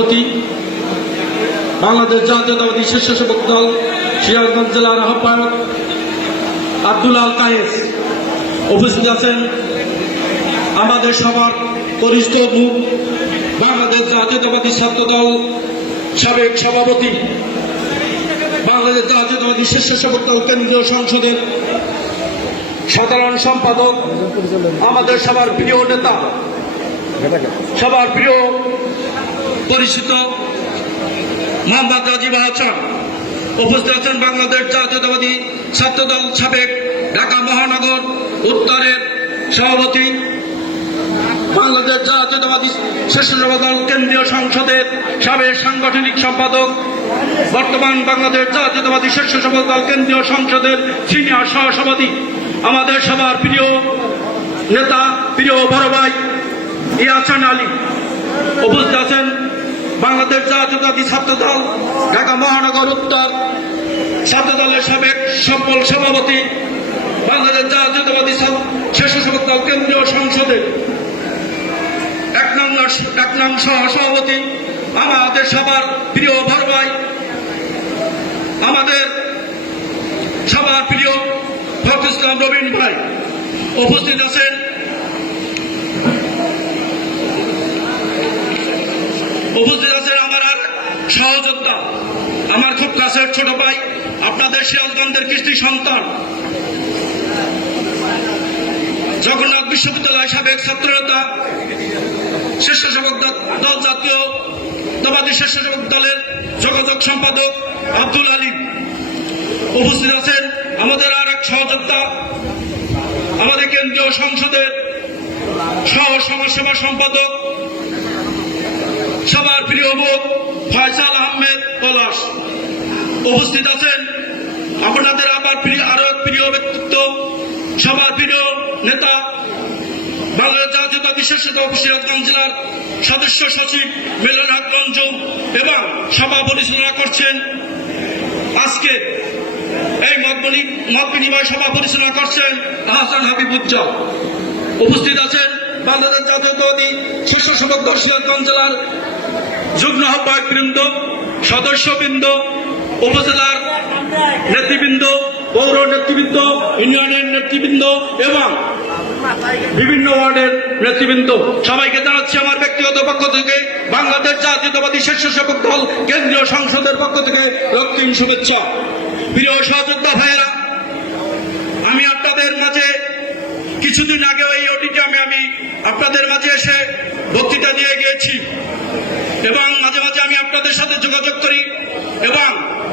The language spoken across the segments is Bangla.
সভাপতি, বাংলাদেশ জাতীয়তাবাদী স্বেচ্ছাসেবক দল সিরাজগঞ্জ জেলার আহ্বায়ক আব্দুল আল কায়েস উপস্থিত আছেন। আমাদের সবার পরিচিত মুখ, বাংলাদেশ জাতীয়তাবাদী ছাত্র দল সাবেক সভাপতি, বাংলাদেশ জাতীয়তাবাদী স্বেচ্ছাসেবক দল কেন্দ্রীয় সংসদের সাধারণ সম্পাদক, আমাদের সবার প্রিয় নেতা, সবার প্রিয় পরিচিত মোহাম্মদ রাজীব হাসান উপস্থিত আছেন। বাংলাদেশ জাতীয়তাবাদী ছাত্র দল সাবেক ঢাকা মহানগর উত্তরের সভাপতি, বাংলাদেশ জাতীয়তাবাদী স্বেচ্ছাসেবক দল কেন্দ্রীয় সংসদের সাবেক সাংগঠনিক সম্পাদক, বর্তমান বাংলাদেশ জাতীয়তাবাদী স্বেচ্ছাসেবক দল কেন্দ্রীয় সংসদের সিনিয়র সহসভাপতি, আমাদের সবার প্রিয় নেতা, প্রিয় বড় ভাই ইয়াসান আলী উপস্থিত আছেন। বাংলাদেশ জাতীয়তাবাদী ছাত্র দল ঢাকা মহানগর উত্তর ছাত্র দলের সাবেক সফল সভাপতি, বাংলাদেশ জাতীয়তাবাদী স্বেচ্ছাসেবক দল কেন্দ্রীয় সংসদের এক নং সহসভাপতি, আমাদের সবার প্রিয় বড় ভাই, আমাদের সবার প্রিয় ফখরুল ইসলাম রবিন ভাই উপস্থিত আছেন। আমার আর সহযোদ্ধা, আমার খুব কাছের ছোট ভাই, আপনাদের সিরাজগঞ্জের কৃষ্টি সন্তান, জগন্নাথ বিশ্ববিদ্যালয় সাবেক ছাত্রনেতা, স্বেচ্ছাসেবক দল জাতীয়তাবাদী স্বেচ্ছাসেবক দলের যোগাযোগ সম্পাদক আব্দুল আলী উপস্থিত আছেন। আমাদের আর এক সহযোদ্ধা, আমাদের কেন্দ্রীয় সংসদের সহ সমাজসেবা সম্পাদক, সবার প্রিয় মুখ ফয়সাল আহমেদ পলাশ উপস্থিত আছেন। আপনাদের আবার আরো এক প্রিয় ব্যক্তিত্ব, সবার প্রিয় নেতা, বাংলাদেশ জাতীয়তাবাদী স্বেচ্ছাসেবক সিরাজগঞ্জ জেলার সদস্য সচিব মিলনাথ রঞ্জু এবং সভা পরিচালনা করছেন আজকে এই মত বিনিময় সভা পরিচালনা করছেন আহসান হাবিবুজ্জাহ উপস্থিত আছেন। বাংলাদেশ জাতীয়তাবাদী স্বেচ্ছাসেবক দল সিরাজগঞ্জ জেলার যুগ্ম আহ্বায়ক বৃন্দ, সদস্যবৃন্দ, উপজেলার নেতৃবৃন্দ, পৌর নেতৃবৃন্দ, ইউনিয়নের নেতৃবৃন্দ এবং বিভিন্ন ওয়ার্ডের নেতৃবৃন্দ, সবাইকে জানাচ্ছি আমার ব্যক্তিগত পক্ষ থেকে, বাংলাদেশ জাতীয়তাবাদী স্বেচ্ছাসেবক দল কেন্দ্রীয় সংসদের পক্ষ থেকে রক্তিম শুভেচ্ছা। প্রিয় সহযোদ্ধা ভাইয়েরা, আমি আপনাদের মাঝে কিছুদিন আগে এই অডিটোরিয়ামে আমি আপনাদের মাঝে এসে বক্তৃতা দিয়ে গিয়েছি এবং মাঝে মাঝে আমি আপনাদের সাথে যোগাযোগ করি এবং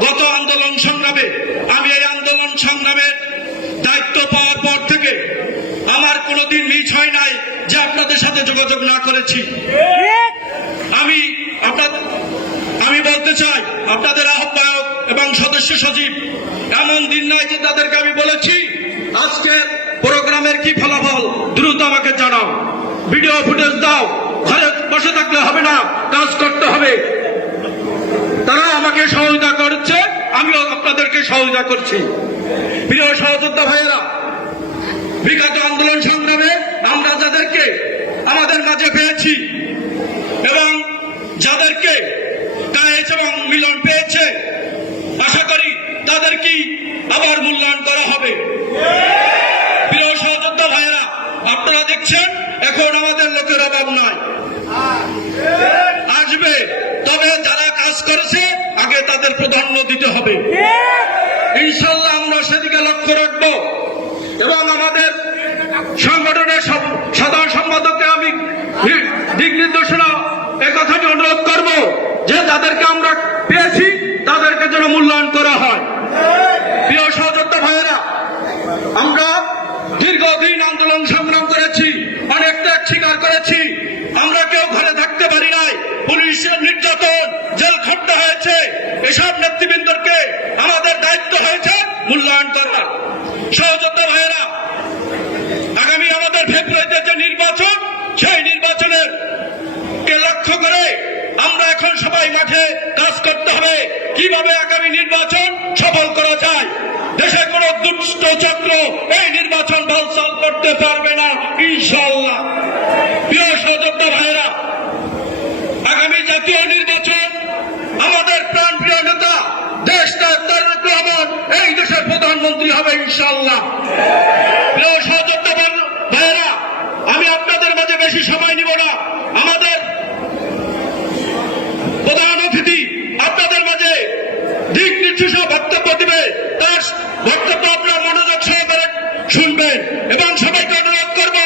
গত আন্দোলন সংগ্রামে আমি এই আন্দোলন সংগ্রামের দায়িত্ব পাওয়ার পর থেকে আমার কোনোদিন মিস হয় নাই যে আপনাদের সাথে যোগাযোগ না করেছি। আমি বলতে চাই, আপনাদের আহ্বায়ক এবং সদস্য সচিব, এমন দিন নাই যে তাদেরকে আমি বলেছি আজকে প্রোগ্রামের কি ফলাফল দ্রুত আমাকে জানাও, ভিডিও ফুটেজ দাও, ঘরে বসে থাকলে হবে না, কাজ করতে হবে। তারা আমাকে সহযোগিতা করছে, আমিও আপনাদেরকে সহযোগিতা করছি। প্রিয় সহযোদ্ধা ভাইয়েরা, বিগত আন্দোলন সংগ্রামে আমরা যাদেরকে আমাদের মাঝে পেয়েছি এবং যাদেরকে কায়েস এবং মিলন পেয়েছে, আশা করি তাদেরকে আবার মূল্যায়ন করা হবে। প্রিয় সহযোদ্ধা ভাইয়েরা, আপনারা দেখছেন এখন আমাদের লোকের অভাব নয়, আসবে, তবে যারা কাজ করেছে আগে তাদের প্রাধান্য দিতে হবে। ইনশাল্লাহ আমরা সেদিকে লক্ষ্য রাখব এবং আমাদের সংগঠনের সাধারণ সম্পাদককে আমি দিক নির্দেশনা একথাটি অনুরোধ করব যে যাদেরকে আমরা পেয়েছি তাদেরকে যেন মূল্যায়ন করা হয়। প্রিয় সহযোদ্ধা ভাইয়েরা, আমরা দীর্ঘদিন আন্দোলন সংগ্রাম করেছি, অনেক ত্যাগ স্বীকার করেছি, আমরা কেউ ঘরে থাকতে পারি নাই, পুলিশের নির্যাতন, জেল খাটতে হয়েছে। এসব নেতৃবৃন্দকে আমাদের দায়িত্ব হয়েছে মূল্যায়ন করা। সহযোদ্ধা ভাইয়েরা, আগামী আমাদের ফেব্রুয়ারিতে যে নির্বাচন, সেই নির্বাচনের কে লক্ষ্য করে আমরা এখন সবাই মাঠে কাজ করতে হবে কিভাবে আগামী নির্বাচন সফল করা যায়। দেশে কোন দুষ্ট চক্র এই নির্বাচন বালসাল করতে পারবে না ইনশাআল্লাহ। প্রিয় সহযোদ্ধা ভাইয়েরা, আগামী জাতীয় নির্বাচন ইনশাআল্লাহ। প্রিয় সহযোদ্ধা ভাইয়েরা, আমি আপনাদের মাঝে বেশি সময় নিব না। আমাদের প্রধান অতিথি আপনাদের মাঝে দিক নির্দেশনা বক্তব্য দিবে। তার বক্তব্য আপনারা মনোযোগ সহকারে শুনবেন এবং সবাইকে অনুরোধ করবো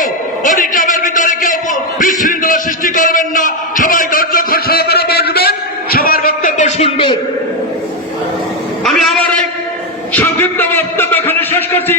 অডিটামের ভিতরে কেউ বিশৃঙ্খলা সৃষ্টি করবেন না। সবাই ধৈর্য সহকারে বসবেন, সবার বক্তব্য শুনবেন। আমি আমার এই সংক্ষিপ্ত বক্তব্য এখানে শেষ করছি।